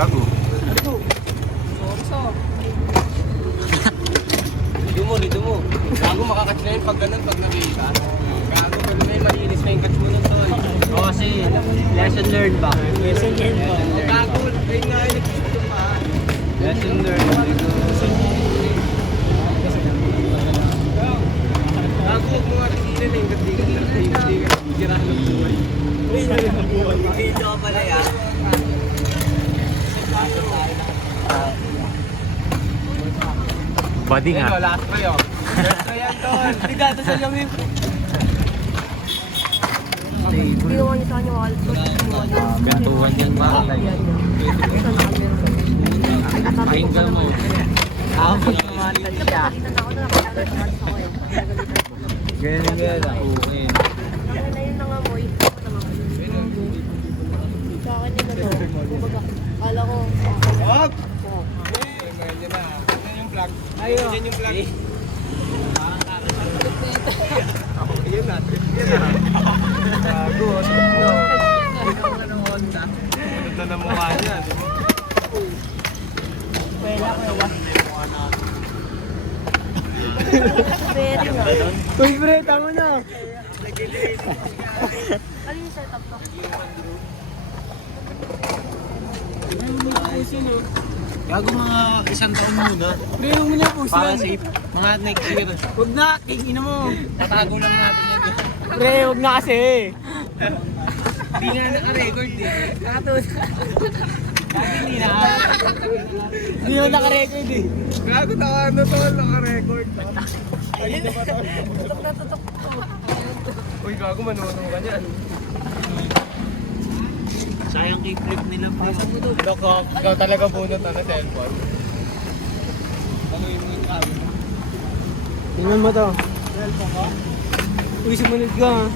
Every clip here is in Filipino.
Gago. Dito mo. Gago makakatch na yun pag ganun, pag nabili ka. Gago, pag may malinis na yung catch mo nun, tol. Oo, kasi lesson learned ba? Lesson learned ba? O gago, ayun nga yun, nagsisigil pa. Lesson learned. Gago, huwag mo nga tisirin eh. Hindi ka tirahan ng buhay. Video ka pala yan. Body Ayun, nga. last try oh. Last try yan, tol. Bigato sa lamin. Ginawa niya sa kanya wall. Bentuhan yan ba? Pakinggan mo. Ako pagkamantan siya. Ganyan nga lang. Okay. Kaya na yun nangamoy. Sa akin yun ano. Kumbaga, kala ko. Hop! Ganyan na. Ganyan yung vlog. Ganyan yung vlog. Yun na, trip yun na. Gago, Honda. Sunod na ng mukha niya. Very nga. Uy, pre, tama na. Ano yung setup to? Gago mga isang taon muna. Pre, huwag mo niya puso. Para safe. Mga next year. Huwag na, tingin mo. Tatago lang natin yan. Pre, huwag na kasi. Hindi nga naka-record eh. Hindi na. Hindi mo naka-record eh. Gago, ano to, naka-record. Tutok na tutok to. Uy, gago, manunong ka niyan. Sayang kick-flip nila. Ikaw talaga bunot na cellphone. Tingnan mo to. Uy, sumunod ka.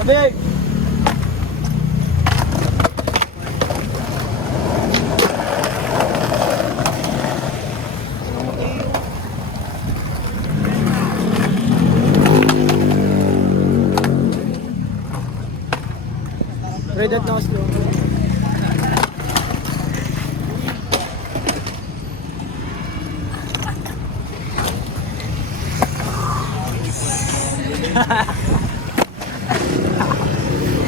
Sabi! Red at nose ko.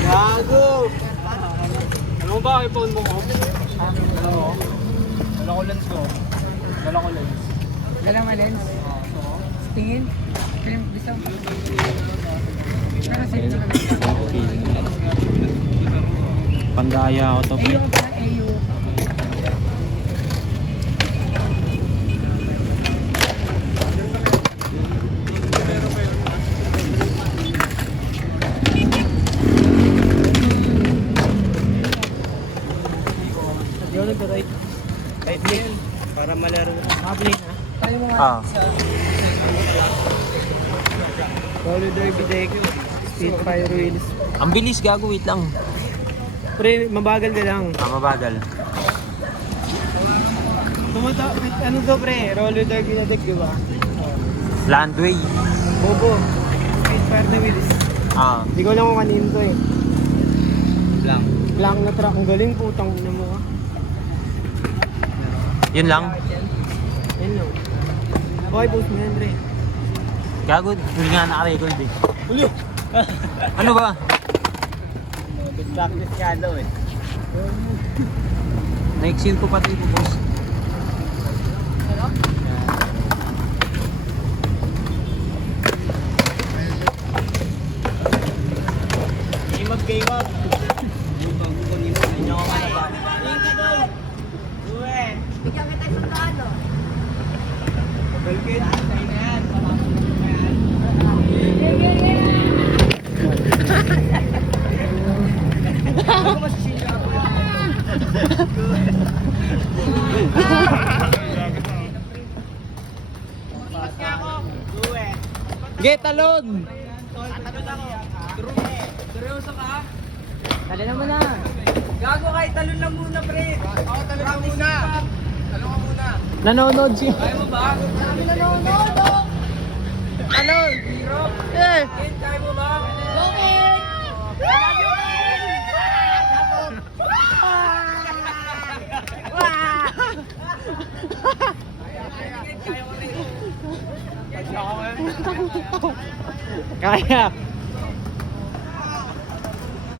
Gago! Ano ba, iPhone mo ko? Dala ko lens ko. Dala ko lens. Dala mo lens? Tingin? Film, gusto? Pero sino naman? Pandaya ako to. AU ka pala, AU. Yun, nag-right. Right lane. Para malaro. Makaplay na. Tayo mo nga. Ah. Roller derby deck. Speed fire wheels. Ang bilis gago, wait lang. Pre, mabagal ka lang. Mabagal. Tumata, ano to pre? Roller derby na deck, di ba? Landway. Bobo. Speed fire na wheels. Ah. Hindi ko lang kung kanino to eh. Lang. Blank na truck. Ang galing, putang ina mo ka. Yun lang. Ayun lang. Okay, post mo yan, pre. Gago, hindi nga naka-record eh. Ulo! Ano ba? Good practice ka daw eh. Next year ko pati po, boss. Game up, game up. Bigyan kita yung sundalo. Balkit, tayo na yan. Ako masisira ako yan. Get talon! Seryoso ka? Dala naman na. Gago kahit talon lang muna, pre. Oo, talon lang muna. Talon ka muna. Nanonood siya. Kaya mo ba? Kami nanonood. Ano? Eh! Kaya mo ba? Okay. Wow! Kaya.